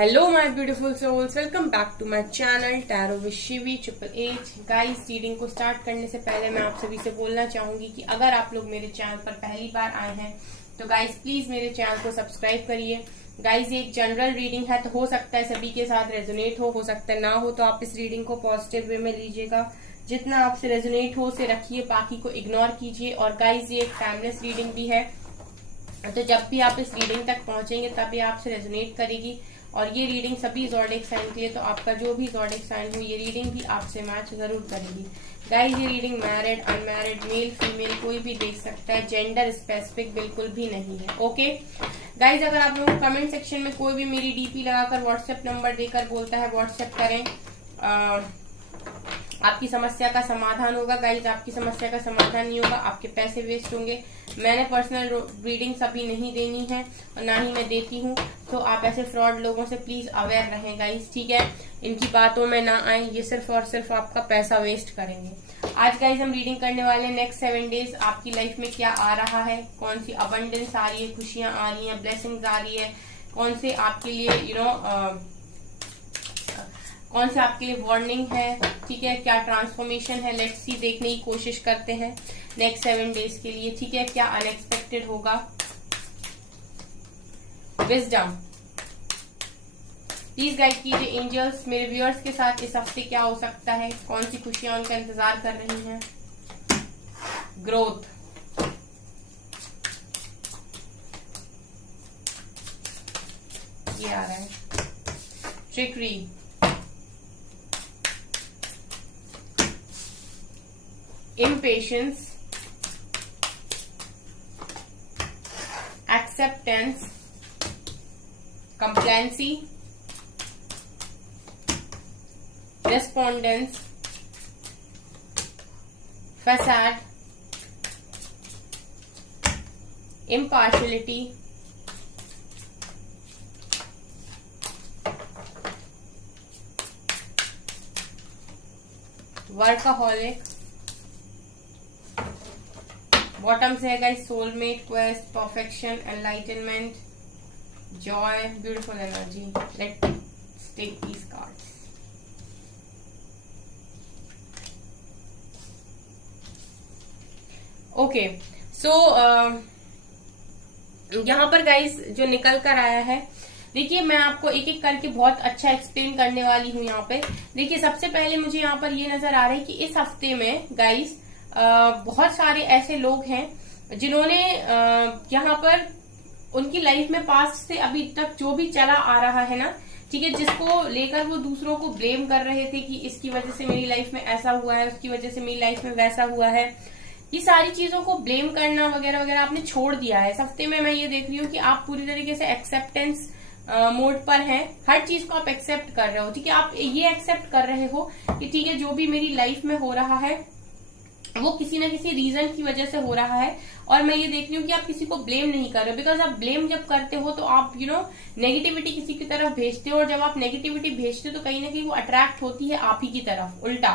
Hello my beautiful souls, welcome back to my channel tarot with Shivi 888। Guys, reading को start करने से पहले मैं आप सभी से बोलना चाहूंगी कि अगर आप लोग मेरे चैनल पर पहली बार आए हैं तो गाइस प्लीज मेरे चैनल को सब्सक्राइब करिए। गाइस, ये एक जनरल रीडिंग है तो हो सकता है सभी के साथ रेजोनेट हो सकता है ना हो, तो आप इस रीडिंग को पॉजिटिव वे में लीजिएगा। जितना आपसे रेजोनेट हो उसे रखिए, बाकी को इग्नोर कीजिए। और गाइस, ये एक टाइमलेस रीडिंग भी है, तो जब भी आप इस रीडिंग तक पहुंचेंगे तब ये आपसे रेजोनेट करेगी। और ये रीडिंग सभी ज़ोडिएक साइन के लिए, तो आपका जो भी ज़ोडिएक साइन हो ये रीडिंग भी आपसे मैच जरूर करेगी। गाइस, ये reading married, unmarried, male female कोई भी देख सकता है, जेंडर स्पेसिफिक बिल्कुल भी नहीं है। ओके गाइस, अगर आप लोग कमेंट सेक्शन में कोई भी मेरी डीपी लगाकर व्हाट्सएप नंबर देकर बोलता है व्हाट्सएप करें, आपकी समस्या का समाधान होगा। गाइज, आपकी समस्या का समाधान नहीं होगा, आपके पैसे वेस्ट होंगे। मैंने पर्सनल रीडिंग्स अभी नहीं देनी है और ना ही मैं देती हूँ, तो आप ऐसे फ्रॉड लोगों से प्लीज अवेयर रहें गाइज, ठीक है। इनकी बातों में ना आए, ये सिर्फ और सिर्फ आपका पैसा वेस्ट करेंगे। आज गाइज हम रीडिंग करने वाले हैं नेक्स्ट 7 डेज आपकी लाइफ में क्या आ रहा है, कौन सी अबंडेंस आ रही है, खुशियां आ रही है, ब्लेसिंग्स आ रही है, कौन से आपके लिए कौन से आपके लिए वार्निंग है, ठीक है, क्या ट्रांसफॉर्मेशन है। लेट्स सी, देखने की कोशिश करते हैं नेक्स्ट 7 डेज के लिए, ठीक है, क्या अनएक्सपेक्टेड होगा। विजडम प्लीज गाइड कीजिए एंजल्स, मेरे व्यूअर्स के साथ इस हफ्ते क्या हो सकता है, कौन सी खुशियां उनका इंतजार कर रही हैं। ग्रोथ, ये आ रहा है। Trickery, impatience, acceptance, complacency, respondence, facade, impartiality, workaholic, bottom से है guys soulmate, quest, perfection, enlightenment, joy, beautiful energy. Let's take these cards. Okay, so यहाँ पर गाइस जो निकल कर आया है, देखिए मैं आपको एक एक करके बहुत अच्छा एक्सप्लेन करने वाली हूँ। यहाँ पे देखिए, सबसे पहले मुझे यहाँ पर ये नजर आ रहा है कि इस हफ्ते में गाइस बहुत सारे ऐसे लोग हैं जिन्होंने यहाँ पर उनकी लाइफ में पास्ट से अभी तक जो भी चला आ रहा है ना, ठीक है, जिसको लेकर वो दूसरों को ब्लेम कर रहे थे कि इसकी वजह से मेरी लाइफ में ऐसा हुआ है, उसकी वजह से मेरी लाइफ में वैसा हुआ है, ये सारी चीजों को ब्लेम करना वगैरह वगैरह आपने छोड़ दिया है। इस हफ्ते में मैं ये देख रही हूँ कि आप पूरी तरीके से एक्सेप्टेंस मोड पर हैं, हर चीज को आप एक्सेप्ट कर रहे हो, ठीक है। आप ये एक्सेप्ट कर रहे हो कि ठीक है, जो भी मेरी लाइफ में हो रहा है वो किसी ना किसी रीजन की वजह से हो रहा है। और मैं ये देख रही हूँ कि आप किसी को ब्लेम नहीं कर रहे हो, बिकॉज आप ब्लेम जब करते हो तो आप नेगेटिविटी किसी की तरफ भेजते हो, और जब आप नेगेटिविटी भेजते हो तो कहीं ना कहीं वो अट्रैक्ट होती है आप ही की तरफ, उल्टा,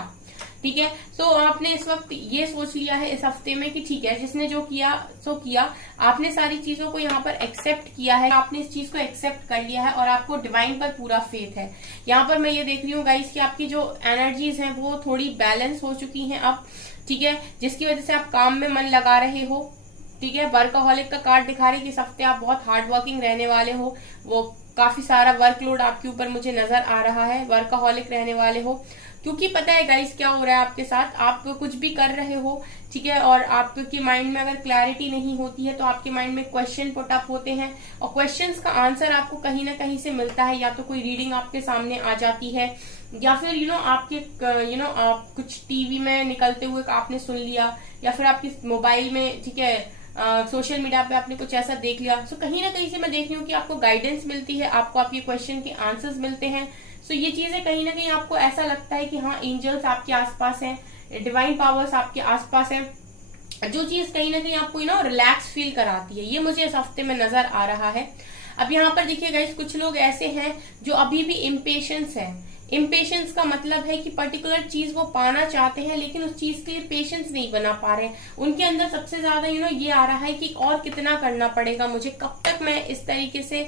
ठीक है। तो आपने इस वक्त ये सोच लिया है इस हफ्ते में कि ठीक है, जिसने जो किया सो किया, आपने सारी चीजों को यहाँ पर एक्सेप्ट किया है, आपने इस चीज को एक्सेप्ट कर लिया है और आपको डिवाइन पर पूरा फेथ है। यहाँ पर मैं ये देख रही हूँ गाइस कि आपकी जो एनर्जीज हैं वो थोड़ी बैलेंस हो चुकी हैं अब, ठीक है, जिसकी वजह से आप काम में मन लगा रहे हो, ठीक है। वर्कaholic का कार्ड दिखा रहे कि इस हफ्ते आप बहुत हार्ड वर्किंग रहने वाले हो, वो काफी सारा वर्कलोड आपके ऊपर मुझे नजर आ रहा है, वर्कaholic रहने वाले हो। क्योंकि पता है गाइस क्या हो रहा है आपके साथ, आप कुछ भी कर रहे हो, ठीक है, और आपके माइंड में अगर क्लैरिटी नहीं होती है तो आपके माइंड में क्वेश्चन पुट अप होते हैं, और क्वेश्चंस का आंसर आपको कहीं ना कहीं से मिलता है, या तो कोई रीडिंग आपके सामने आ जाती है, या फिर आपके आप कुछ टीवी में निकलते हुए आपने सुन लिया, या फिर आपके मोबाइल में, ठीक है, सोशल मीडिया पे आपने कुछ ऐसा देख लिया। सो कहीं ना कहीं से मैं देख रही हूँ कि आपको गाइडेंस मिलती है, आपको आपके क्वेश्चन के आंसर्स मिलते हैं। सो ये चीजें कहीं ना कहीं आपको ऐसा लगता है कि हाँ, एंजल्स आपके आसपास हैं, डिवाइन पावर्स आपके आसपास हैं, जो चीज कहीं ना कहीं आपको रिलैक्स फील कराती है, ये मुझे इस हफ्ते में नजर आ रहा है। अब यहाँ पर देखिए गाइस, कुछ लोग ऐसे हैं जो अभी भी इम्पेशेंस है। इम्पेशेंस का मतलब है कि पर्टिकुलर चीज वो पाना चाहते हैं लेकिन उस चीज के लिए पेशेंस नहीं बना पा रहे। उनके अंदर सबसे ज्यादा ये आ रहा है कि और कितना करना पड़ेगा मुझे, कब तक मैं इस तरीके से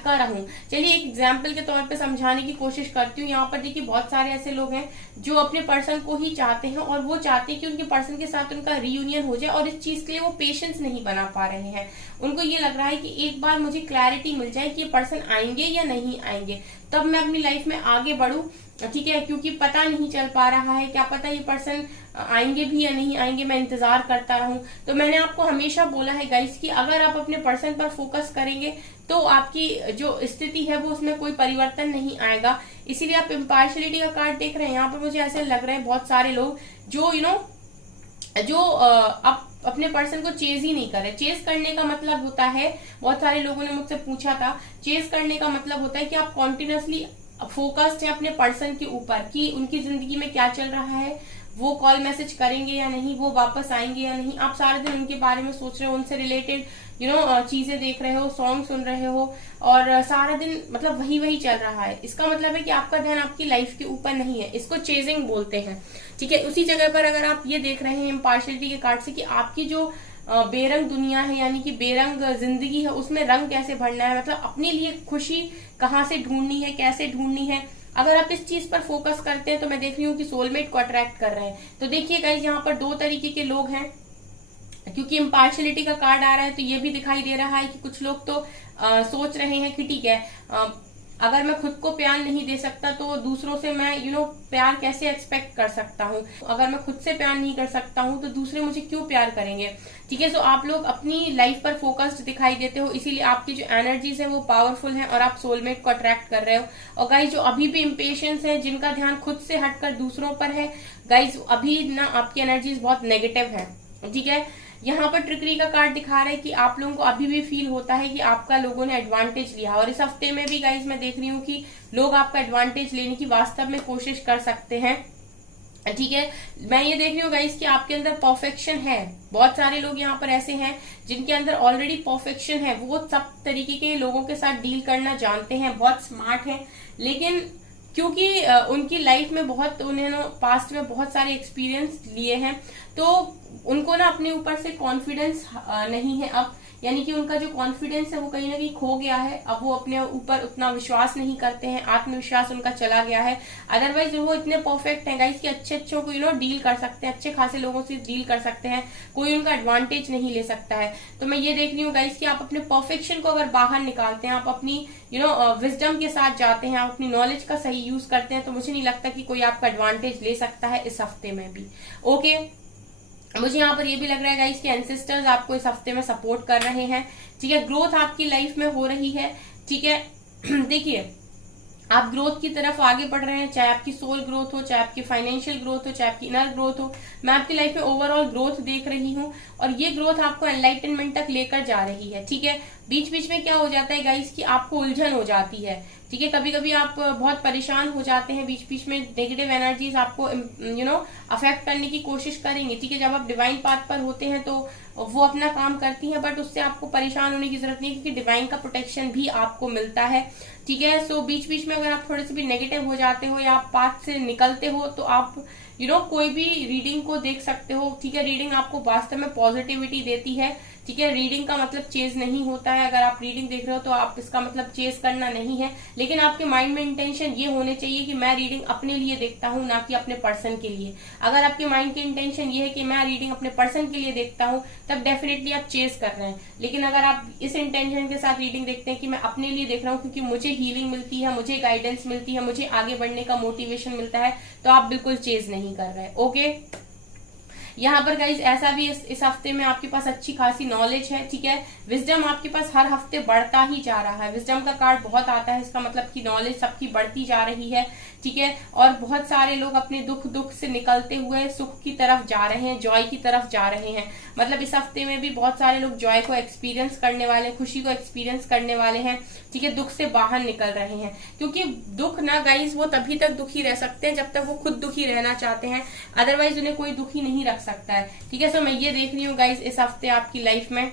ढका रहूं। चलिए एक एग्जाम्पल के तौर पे समझाने की कोशिश करती हूँ। यहाँ पर देखिए बहुत सारे ऐसे लोग हैं जो अपने पर्सन को ही चाहते हैं और वो चाहते हैं कि उनके पर्सन के साथ उनका रीयूनियन हो जाए, और इस चीज के लिए वो पेशेंस नहीं बना पा रहे हैं। उनको ये लग रहा है कि एक बार मुझे क्लैरिटी मिल जाए कि ये पर्सन आएंगे या नहीं आएंगे, तब मैं अपनी लाइफ में आगे बढ़ूं, ठीक है, क्योंकि पता नहीं चल पा रहा है, क्या पता ये पर्सन आएंगे भी या नहीं आएंगे, मैं इंतजार करता रहूं। तो मैंने आपको हमेशा बोला है गाइस कि अगर आप अपने पर्सन पर फोकस करेंगे तो आपकी जो स्थिति है वो उसमें कोई परिवर्तन नहीं आएगा। इसीलिए आप इम्पार्शलिटी का कार्ड देख रहे हैं। यहाँ पर मुझे ऐसे लग रहे हैं बहुत सारे लोग जो जो अब अपने पर्सन को चेज ही नहीं कर रहे। चेज करने का मतलब होता है, बहुत सारे लोगों ने मुझसे पूछा था, चेज करने का मतलब होता है कि आप कॉन्टिन्यूसली फोकस्ड है अपने पर्सन के ऊपर कि उनकी जिंदगी में क्या चल रहा है, वो कॉल मैसेज करेंगे या नहीं, वो वापस आएंगे या नहीं। आप सारे दिन उनके बारे में सोच रहे हो, उनसे रिलेटेड चीजें देख रहे हो, सॉन्ग सुन रहे हो, और सारा दिन मतलब वही वही चल रहा है। इसका मतलब है कि आपका ध्यान आपकी लाइफ के ऊपर नहीं है। इसको चेजिंग बोलते हैं, ठीक है। उसी जगह पर अगर आप ये देख रहे हैं इम्पार्शियलिटी के कार्ड से कि आपकी जो बेरंग दुनिया है, यानी कि बेरंग जिंदगी है, उसमें रंग कैसे भरना है, मतलब अपने लिए खुशी कहाँ से ढूंढनी है, कैसे ढूंढनी है, अगर आप इस चीज पर फोकस करते हैं तो मैं देख रही हूँ कि सोलमेट को अट्रैक्ट कर रहे हैं। तो देखिए गाइस, यहाँ पर दो तरीके के लोग हैं, क्योंकि इम्पार्शियलिटी का कार्ड आ रहा है तो ये भी दिखाई दे रहा है कि कुछ लोग तो सोच रहे हैं कि ठीक है, अगर मैं खुद को प्यार नहीं दे सकता तो दूसरों से मैं प्यार कैसे एक्सपेक्ट कर सकता हूँ। अगर मैं खुद से प्यार नहीं कर सकता हूँ तो दूसरे मुझे क्यों प्यार करेंगे, ठीक है। सो आप लोग अपनी लाइफ पर फोकस्ड दिखाई देते हो, इसीलिए आपकी जो एनर्जीज है वो पावरफुल है और आप सोलमेट को अट्रैक्ट कर रहे हो। और गाइज जो अभी भी इम्पेशंस है, जिनका ध्यान खुद से हटकर दूसरों पर है, गाइज अभी ना आपकी एनर्जीज बहुत नेगेटिव है, ठीक है। यहाँ पर ट्रिकरी का कार्ड दिखा रहा है कि आप लोगों को अभी भी फील होता है कि आपका लोगों ने एडवांटेज लिया, और इस हफ्ते में भी गाइज मैं देख रही हूँ कि लोग आपका एडवांटेज लेने की वास्तव में कोशिश कर सकते हैं, ठीक है। मैं ये देख रही हूँ गाइस कि आपके अंदर परफेक्शन है। बहुत सारे लोग यहाँ पर ऐसे हैं जिनके अंदर ऑलरेडी परफेक्शन है, वो सब तरीके के लोगों के साथ डील करना जानते हैं, बहुत स्मार्ट हैं, लेकिन क्योंकि उनकी लाइफ में उन्होंने पास्ट में बहुत सारे एक्सपीरियंस लिए हैं, तो उनको ना अपने ऊपर से कॉन्फिडेंस नहीं है अब, यानी कि उनका जो कॉन्फिडेंस है वो कहीं ना कहीं खो गया है। अब वो अपने ऊपर उतना विश्वास नहीं करते हैं, आत्मविश्वास उनका चला गया है। अदरवाइज वो इतने परफेक्ट हैं गाइस कि अच्छों को डील कर सकते हैं, अच्छे खासे लोगों से डील कर सकते हैं, कोई उनका एडवांटेज नहीं ले सकता है। तो मैं ये देख रही हूँ गाइस कि आप अपने परफेक्शन को अगर बाहर निकालते हैं, आप अपनी विजडम के साथ जाते हैं, आप अपनी नॉलेज का सही यूज करते हैं, तो मुझे नहीं लगता कि कोई आपका एडवांटेज ले सकता है इस हफ्ते में भी। ओके, मुझे यहाँ पर ये भी लग रहा है गाइस कि एंसेस्टर्स आपको इस हफ्ते में सपोर्ट कर रहे हैं, ठीक है। ग्रोथ आपकी लाइफ में हो रही है, ठीक है। देखिए आप ग्रोथ की तरफ आगे बढ़ रहे हैं, चाहे आपकी सोल ग्रोथ हो, चाहे आपकी फाइनेंशियल ग्रोथ हो, चाहे आपकी इनर ग्रोथ हो। मैं आपकी लाइफ में ओवरऑल ग्रोथ देख रही हूँ, और ये ग्रोथ आपको एनलाइटनमेंट तक लेकर जा रही है, ठीक है। बीच बीच में क्या हो जाता है गाइस कि आपको उलझन हो जाती है, ठीक है। कभी कभी आप बहुत परेशान हो जाते हैं, बीच बीच में नेगेटिव एनर्जीज आपको अफेक्ट करने की कोशिश करेंगे, ठीक है। जब आप डिवाइन पाथ पर होते हैं तो वो अपना काम करती हैं, बट उससे आपको परेशान होने की जरूरत नहीं, क्योंकि डिवाइन का प्रोटेक्शन भी आपको मिलता है, ठीक है। सो बीच बीच में अगर आप थोड़े से भी नेगेटिव हो जाते हो या आप पाथ से निकलते हो, तो आप कोई भी रीडिंग को देख सकते हो, ठीक है। रीडिंग आपको वास्तव में पॉजिटिविटी देती है, ठीक है। रीडिंग का मतलब चेज नहीं होता है। अगर आप रीडिंग देख रहे हो तो आप इसका मतलब चेज करना नहीं है, लेकिन आपके माइंड में इंटेंशन ये होने चाहिए कि मैं रीडिंग अपने लिए देखता हूँ, ना कि अपने पर्सन के लिए। अगर आपके माइंड की इंटेंशन ये है कि मैं रीडिंग अपने पर्सन के लिए देखता हूँ, तब डेफिनेटली आप चेज कर रहे हैं। लेकिन अगर आप इस इंटेंशन के साथ रीडिंग देखते हैं कि मैं अपने लिए देख रहा हूँ क्योंकि मुझे हीलिंग मिलती है, मुझे गाइडेंस मिलती है, मुझे आगे बढ़ने का मोटिवेशन मिलता है, तो आप बिल्कुल चेज नहीं कर रहे। ओके, यहाँ पर गाइज ऐसा भी इस हफ्ते में आपके पास अच्छी खासी नॉलेज है, ठीक है। विजडम आपके पास हर हफ्ते बढ़ता ही जा रहा है। विजडम का कार्ड बहुत आता है, इसका मतलब कि नॉलेज सबकी बढ़ती जा रही है, ठीक है। और बहुत सारे लोग अपने दुख से निकलते हुए सुख की तरफ जा रहे हैं, जॉय की तरफ जा रहे हैं। मतलब इस हफ्ते में भी बहुत सारे लोग जॉय को एक्सपीरियंस करने वाले, खुशी को एक्सपीरियंस करने वाले हैं, ठीक है। दुख से बाहर निकल रहे हैं, क्योंकि दुख ना गाइज वो तभी तक दुखी रह सकते हैं जब तक वो खुद दुखी रहना चाहते हैं, अदरवाइज उन्हें कोई दुखी नहीं रख सकता है, ठीक है। सो मैं ये देख रही हूँ गाइज इस हफ्ते आपकी लाइफ में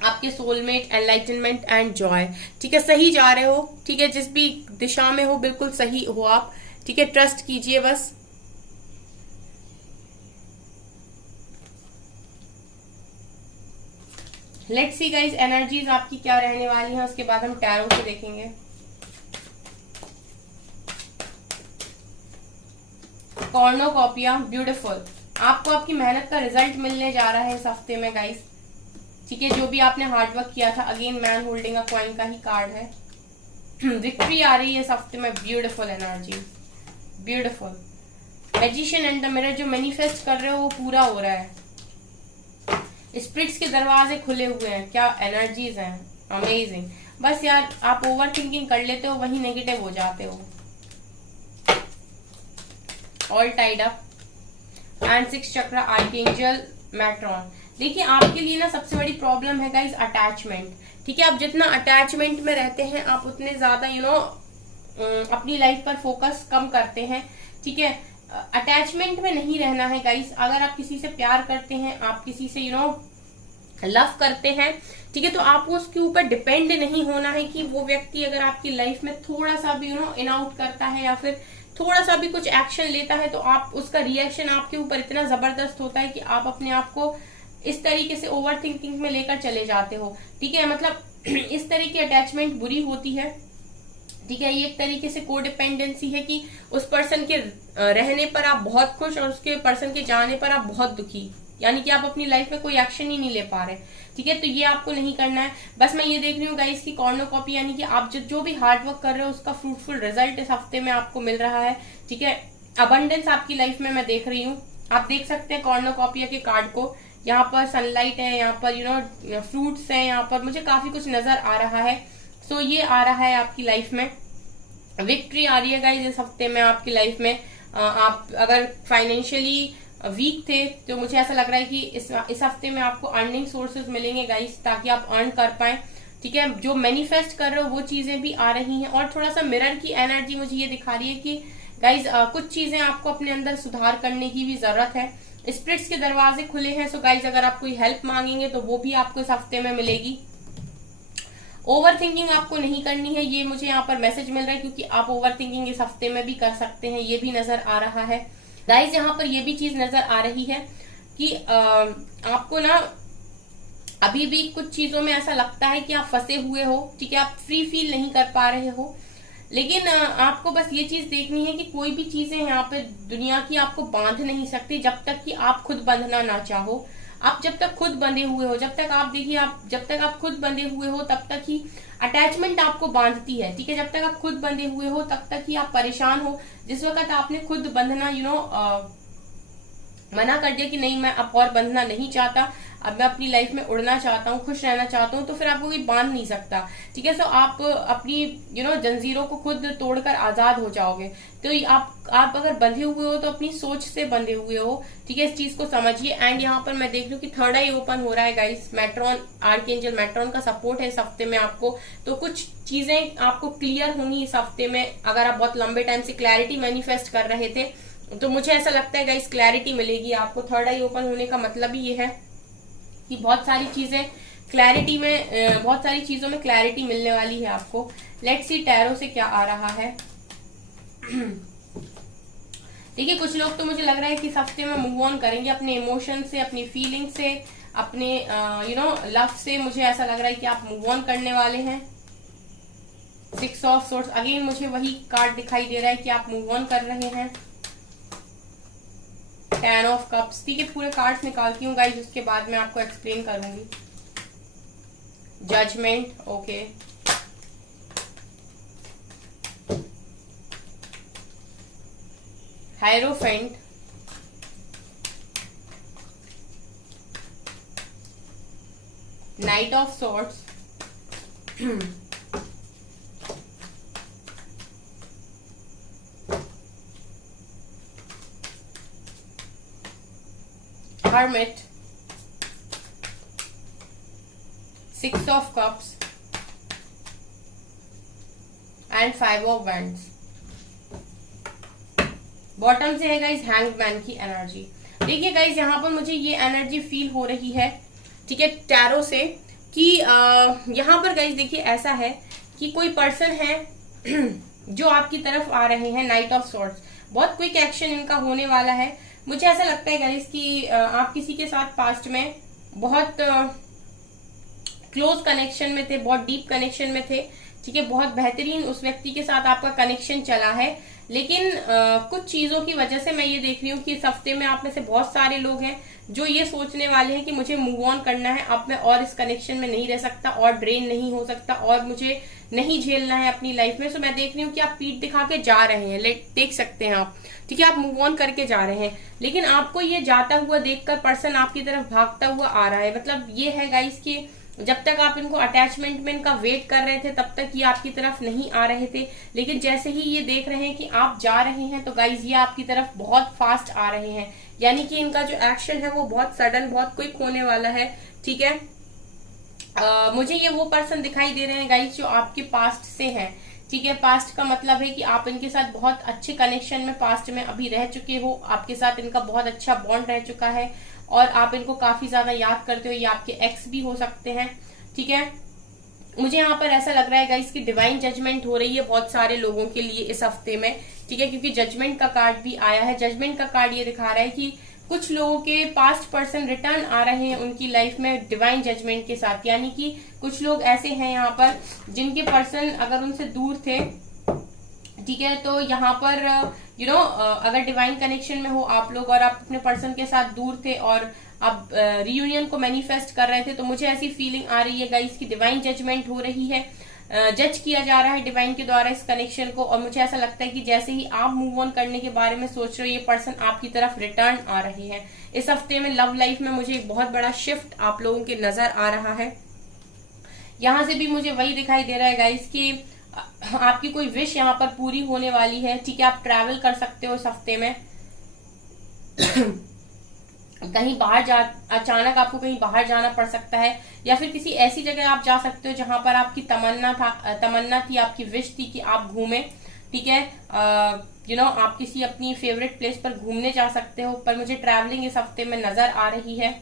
आपके सोलमेट, एनलाइटनमेंट एंड जॉय, ठीक है, सही जा रहे हो, ठीक है। जिस भी दिशा में हो बिल्कुल सही हो आप, ठीक है। ट्रस्ट कीजिए बस। लेट्स सी गाइस एनर्जीज आपकी क्या रहने वाली हैं, उसके बाद हम टैरो से देखेंगे। Cornucopia, beautiful. आपको आपकी मेहनत का रिजल्ट मिलने जा रहा है इस हफ्ते में गाइस, ठीक है। जो भी आपने हार्डवर्क किया था, again man holding a coin का ही कार्ड है। विक्ट्री आ रही है इस हफ्ते में, beautiful energy, beautiful. Magician and the mirror, जो मैनिफेस्ट कर रहे हो वो पूरा हो रहा है। स्पिरिट्स के दरवाजे खुले हुए हैं, क्या एनर्जीज हैं, अमेजिंग। बस यार आप ओवर थिंकिंग कर लेते हो, वही नेगेटिव हो जाते हो। ऑल टाइड अप एंड 6 चक्र, आर्कएंजल मैट्रॉन। देखिए आपके लिए ना सबसे बड़ी प्रॉब्लम है गाइस अटैचमेंट, ठीक है। आप जितना अटैचमेंट में रहते हैं आप उतने ज्यादा अपनी लाइफ पर फोकस कम करते हैं, ठीक है। अटैचमेंट में नहीं रहना है गाइस। अगर आप किसी से प्यार करते हैं, आप किसी से लव करते हैं, ठीक है, तो आपको उसके ऊपर डिपेंड नहीं होना है कि वो व्यक्ति अगर आपकी लाइफ में थोड़ा सा भी इन आउट करता है या फिर थोड़ा सा भी कुछ एक्शन लेता है तो आप उसका रिएक्शन आपके ऊपर इतना जबरदस्त होता है कि आप अपने आप को इस तरीके से ओवर थिंकिंग में लेकर चले जाते हो, ठीक है। मतलब इस तरह की अटैचमेंट बुरी होती है, ठीक है। ये एक तरीके से कोडिपेंडेंसी है कि उस पर्सन के रहने पर आप बहुत खुश और उसके पर्सन के जाने पर आप बहुत दुखी, यानी कि आप अपनी लाइफ में कोई एक्शन ही नहीं ले पा रहे, ठीक है। तो ये आपको नहीं करना है। बस मैं ये देख रही हूँ गाइस की कॉर्नोकॉपी, यानी कि आप जो भी हार्डवर्क कर रहे हो उसका फ्रूटफुल रिजल्ट इस हफ्ते में आपको मिल रहा है, ठीक है। अबंडेंस आपकी लाइफ में मैं देख रही हूँ। आप देख सकते हैं कॉर्नोकॉपिया के कार्ड को, यहाँ पर सनलाइट है, यहाँ पर फ्रूट्स है, यहाँ पर मुझे काफी कुछ नजर आ रहा है। सो ये आ रहा है आपकी लाइफ में, विक्ट्री आ रही है गाइस इस हफ्ते में आपकी लाइफ में। आप अगर फाइनेंशियली वीक थे तो मुझे ऐसा लग रहा है कि इस हफ्ते में आपको अर्निंग सोर्सेज मिलेंगे गाइस, ताकि आप अर्न कर पाए, ठीक है। जो मैनिफेस्ट कर रहे हो वो चीजें भी आ रही हैं। और थोड़ा सा मिरर की एनर्जी मुझे ये दिखा रही है कि गाइस कुछ चीजें आपको अपने अंदर सुधार करने की भी जरूरत है। स्पिरिट्स के दरवाजे खुले हैं। सो गाइस अगर आप कोई हेल्प मांगेंगे तो वो भी आपको इस हफ्ते में मिलेगी। ओवर थिंकिंग आपको नहीं करनी है, ये मुझे यहाँ पर मैसेज मिल रहा है, क्योंकि आप ओवर थिंकिंग इस हफ्ते में भी कर सकते हैं, ये भी नजर आ रहा है गाइस। यहाँ पर ये भी चीज नजर आ रही है कि आपको ना अभी भी कुछ चीजों में ऐसा लगता है कि आप फंसे हुए हो, ठीक है। आप फ्री फील नहीं कर पा रहे हो, लेकिन आपको बस ये चीज देखनी है कि कोई भी चीजें यहाँ पे दुनिया की आपको बांध नहीं सकती जब तक कि आप खुद बंधना ना चाहो। आप जब तक खुद बंधे हुए हो, जब तक आप देखिए, आप जब तक आप खुद बंधे हुए हो तब तक ही अटैचमेंट आपको बांधती है, ठीक है। जब तक आप खुद बंधे हुए हो तब तक ही आप परेशान हो। जिस वक्त आपने खुद बंधना मना कर दिया कि नहीं मैं अब और बंधना नहीं चाहता, अब मैं अपनी लाइफ में उड़ना चाहता हूँ, खुश रहना चाहता हूँ, तो फिर आपको कोई बांध नहीं सकता, ठीक है। सो आप अपनी जंजीरों को खुद तोड़कर आजाद हो जाओगे। तो आप अगर बंधे हुए हो तो अपनी सोच से बंधे हुए हो, ठीक है। इस चीज को समझिए। एंड यहाँ पर मैं देख रही हूँ कि थर्ड आई ओपन हो रहा है गाइस। मैट्रॉन, आर्कएंजल मैट्रॉन का सपोर्ट है इस हफ्ते में आपको, तो कुछ चीजें आपको क्लियर होंगी इस हफ्ते में। अगर आप बहुत लंबे टाइम से क्लैरिटी मैनिफेस्ट कर रहे थे तो मुझे ऐसा लगता है गाइस क्लैरिटी मिलेगी आपको। थर्ड आई ओपन होने का मतलब ही ये है कि बहुत सारी चीजें क्लैरिटी में, बहुत सारी चीजों में क्लैरिटी मिलने वाली है आपको। लेट्स सी टैरो से क्या आ रहा है। देखिए कुछ लोग तो मुझे लग रहा है कि इस हफ्ते में मूव ऑन करेंगे अपने इमोशन से, अपनी फीलिंग से, अपने लव से। मुझे ऐसा लग रहा है कि आप मूव ऑन करने वाले हैं। 6 ऑफ सोर्ड्स, अगेन मुझे वही कार्ड दिखाई दे रहा है कि आप मूव ऑन कर रहे हैं। 10 ऑफ कप्स, ठीक है। पूरे कार्ड्स निकालती हूँ गाइस, उसके बाद मैं आपको एक्सप्लेन करूंगी। Judgment, okay. Hierophant, knight of swords, Hermit, 6 of Cups and 5 of Wands। Bottom से है गाइज हैंगमैन की एनर्जी। देखिए गाइज यहाँ पर मुझे ये एनर्जी फील हो रही है, ठीक है, टैरो से, कि यहाँ पर गाइज देखिए ऐसा है कि कोई पर्सन है जो आपकी तरफ आ रहे हैं। नाइट ऑफ सॉर्ड्स, बहुत क्विक एक्शन इनका होने वाला है। मुझे ऐसा लगता है गाइस कि आप किसी के साथ पास्ट में बहुत क्लोज कनेक्शन में थे, बहुत डीप कनेक्शन में थे, ठीक है, बहुत बेहतरीन उस व्यक्ति के साथ आपका कनेक्शन चला है। लेकिन कुछ चीजों की वजह से मैं ये देख रही हूँ कि इस हफ्ते में आप में से बहुत सारे लोग हैं जो ये सोचने वाले हैं कि मुझे मूव ऑन करना है, अब मैं और इस कनेक्शन में नहीं रह सकता, और ड्रेन नहीं हो सकता, और मुझे नहीं झेलना है अपनी लाइफ में। सो मैं देख रही हूँ कि आप पीठ दिखा के जा रहे हैं, देख सकते हैं आप, ठीक है, आप मूव ऑन करके जा रहे हैं, लेकिन आपको ये जाता हुआ देखकर पर्सन आपकी तरफ भागता हुआ आ रहा है। मतलब ये है गाइस कि जब तक आप इनको अटैचमेंट में इनका वेट कर रहे थे तब तक ये आपकी तरफ नहीं आ रहे थे, लेकिन जैसे ही ये देख रहे हैं कि आप जा रहे हैं तो गाइज ये आपकी तरफ बहुत फास्ट आ रहे हैं, यानी कि इनका जो एक्शन है वो बहुत सडन, बहुत क्विक होने वाला है, ठीक है। मुझे ये वो पर्सन दिखाई दे रहे हैं गाइज जो आपके पास्ट से हैं, ठीक है। पास्ट का मतलब है कि आप इनके साथ बहुत अच्छे कनेक्शन में पास्ट में अभी रह चुके हो, आपके साथ इनका बहुत अच्छा बॉन्ड रह चुका है और आप इनको काफी ज्यादा याद करते हो। ये आपके एक्स भी हो सकते हैं, ठीक है। मुझे यहाँ पर ऐसा लग रहा है गाइस कि डिवाइन जजमेंट हो रही है बहुत सारे लोगों के लिए इस हफ्ते में, ठीक है, क्योंकि जजमेंट का कार्ड भी आया है। जजमेंट का कार्ड ये दिखा रहा है कि कुछ लोगों के पास्ट पर्सन रिटर्न आ रहे हैं उनकी लाइफ में डिवाइन जजमेंट के साथ, यानी कि कुछ लोग ऐसे हैं यहाँ पर जिनके पर्सन अगर उनसे दूर थे, ठीक है, तो यहाँ पर अगर डिवाइन कनेक्शन में हो आप लोग और आप अपने पर्सन के साथ दूर थे और आप रियूनियन को मैनिफेस्ट कर रहे थे, तो मुझे ऐसी फीलिंग आ रही है गाइस कि डिवाइन जजमेंट हो रही है, जज किया जा रहा है डिवाइन के द्वारा इस कनेक्शन को। और मुझे ऐसा लगता है कि जैसे ही आप मूव ऑन करने के बारे में सोच रहे हो ये पर्सन आपकी तरफ रिटर्न आ रहे हैं। इस हफ्ते में लव लाइफ में मुझे एक बहुत बड़ा शिफ्ट आप लोगों के नजर आ रहा है। यहाँ से भी मुझे वही दिखाई दे रहा है गाइस कि आपकी कोई विश यहाँ पर पूरी होने वाली है, ठीक है। आप ट्रैवल कर सकते हो इस हफ्ते में कहीं बाहर अचानक आपको कहीं बाहर जाना पड़ सकता है, या फिर किसी ऐसी जगह आप जा सकते हो जहां पर आपकी तमन्ना थी, आपकी विश थी कि आप घूमें, ठीक है। आप किसी अपनी फेवरेट प्लेस पर घूमने जा सकते हो, पर मुझे ट्रैवलिंग इस हफ्ते में नजर आ रही है।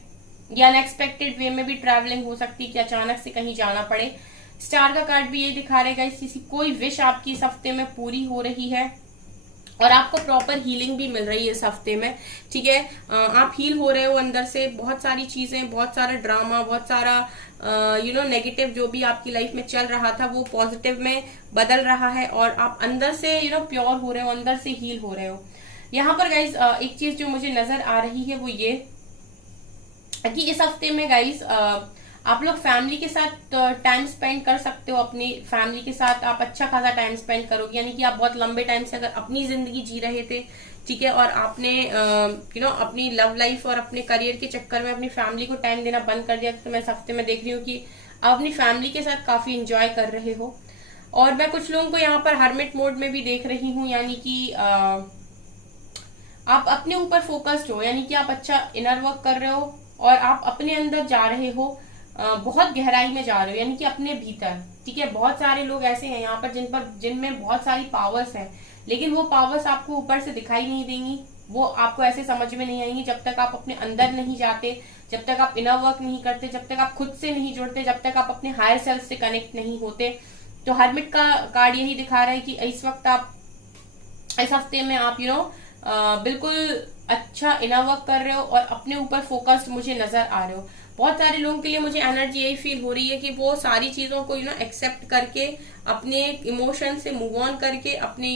या अनएक्सपेक्टेड वे में भी ट्रैवलिंग हो सकती है कि अचानक से कहीं जाना पड़े। स्टार का कार्ड भी ये दिखा रहेगा किसी कोई विश आपकी इस हफ्ते में पूरी हो रही है और आपको प्रॉपर हीलिंग भी मिल रही है इस हफ्ते में, ठीक है। आप हील हो रहे हो अंदर से, बहुत सारी चीजें, बहुत सारा ड्रामा, बहुत सारा नेगेटिव जो भी आपकी लाइफ में चल रहा था वो पॉजिटिव में बदल रहा है और आप अंदर से प्योर हो रहे हो, अंदर से हील हो रहे हो। यहाँ पर गाइज एक चीज जो मुझे नजर आ रही है वो ये कि इस हफ्ते में गाइज आप लोग फैमिली के साथ टाइम स्पेंड कर सकते हो। अपनी फैमिली के साथ आप अच्छा खासा टाइम स्पेंड करोगे, यानी कि आप बहुत लंबे टाइम से अगर अपनी जिंदगी जी रहे थे, ठीक है, और आपने अपनी लव लाइफ और अपने करियर के चक्कर में अपनी फैमिली को टाइम देना बंद कर दिया, तो मैं इस हफ्ते में देख रही हूँ कि आप अपनी फैमिली के साथ काफी इंजॉय कर रहे हो। और मैं कुछ लोगों को यहाँ पर हर्मिट मोड में भी देख रही हूँ, यानी कि आप अपने ऊपर फोकस्ड हो, यानी कि आप अच्छा इनर वर्क कर रहे हो और आप अपने अंदर जा रहे हो, बहुत गहराई में जा रहे हो, यानी कि अपने भीतर, ठीक है। बहुत सारे लोग ऐसे हैं यहाँ पर जिनमें बहुत सारी पावर्स हैं, लेकिन वो पावर्स आपको ऊपर से दिखाई नहीं देंगी, वो आपको ऐसे समझ में नहीं आएंगी जब तक आप अपने अंदर नहीं जाते, जब तक आप इनर वर्क नहीं करते, जब तक आप खुद से नहीं जुड़ते, जब तक आप अपने हायर सेल्फ से कनेक्ट नहीं होते। तो हर्मिट का कार्ड यही दिखा रहा है कि इस वक्त आप इस हफ्ते में आप बिल्कुल अच्छा इनर वर्क कर रहे हो और अपने ऊपर फोकस्ड मुझे नजर आ रहे हो। बहुत सारे लोगों के लिए मुझे एनर्जी यही फील हो रही है कि वो सारी चीजों को एक्सेप्ट करके, अपने इमोशन से मूव ऑन करके, अपने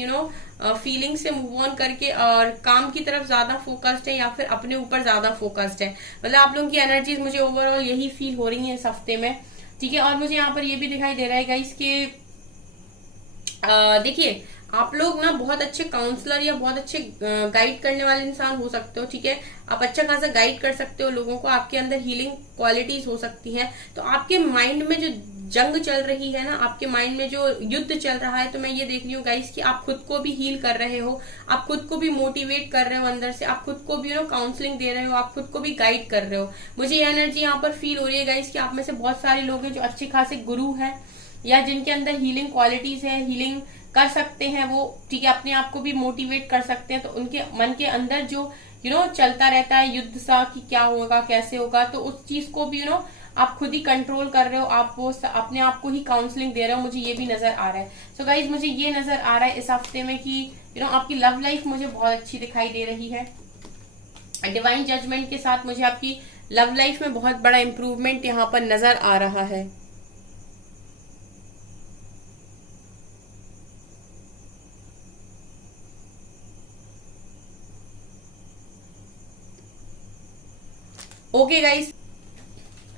फीलिंग से मूव ऑन करके और काम की तरफ ज्यादा फोकस्ड है या फिर अपने ऊपर ज्यादा फोकस्ड है। मतलब आप लोगों की एनर्जीज मुझे ओवरऑल यही फील हो रही है इस हफ्ते में, ठीक है। और मुझे यहाँ पर ये भी दिखाई दे रहा है गाइस कि देखिए आप लोग ना बहुत अच्छे काउंसलर या बहुत अच्छे गाइड करने वाले इंसान हो सकते हो, ठीक है। आप अच्छा खासा गाइड कर सकते हो लोगों को, आपके अंदर हीलिंग क्वालिटीज हो सकती हैं। तो आपके माइंड में जो जंग चल रही है ना, आपके माइंड में जो युद्ध चल रहा है, तो मैं ये देख रही हूँ गाइस कि आप खुद को भी हील कर रहे हो, आप खुद को भी मोटिवेट कर रहे हो अंदर से, आप खुद को भी काउंसलिंग दे रहे हो, आप खुद को भी गाइड कर रहे हो। मुझे ये एनर्जी यहाँ पर फील हो रही है गाइस कि आप में से बहुत सारे लोग हैं जो अच्छे खासे गुरु हैं या जिनके अंदर हीलिंग क्वालिटीज है, हीलिंग कर सकते हैं वो, ठीक है, अपने आप को भी मोटिवेट कर सकते हैं। तो उनके मन के अंदर जो चलता रहता है युद्ध सा कि क्या होगा कैसे होगा, तो उस चीज को भी आप खुद ही कंट्रोल कर रहे हो, आप वो अपने आप को ही काउंसलिंग दे रहे हो। मुझे ये भी नजर आ रहा है। सो गाइज मुझे ये नजर आ रहा है इस हफ्ते में कि आपकी लव लाइफ मुझे बहुत अच्छी दिखाई दे रही है। डिवाइन जजमेंट के साथ मुझे आपकी लव लाइफ में बहुत बड़ा इंप्रूवमेंट यहाँ पर नजर आ रहा है। ओके गाइस,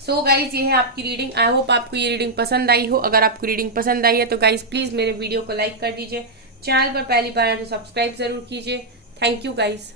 सो गाइज ये है आपकी रीडिंग। आई होप आपको ये रीडिंग पसंद आई हो। अगर आपको रीडिंग पसंद आई है तो गाइज प्लीज मेरे वीडियो को लाइक कर दीजिए, चैनल पर पहली बार है तो सब्सक्राइब जरूर कीजिए। Thank you guys.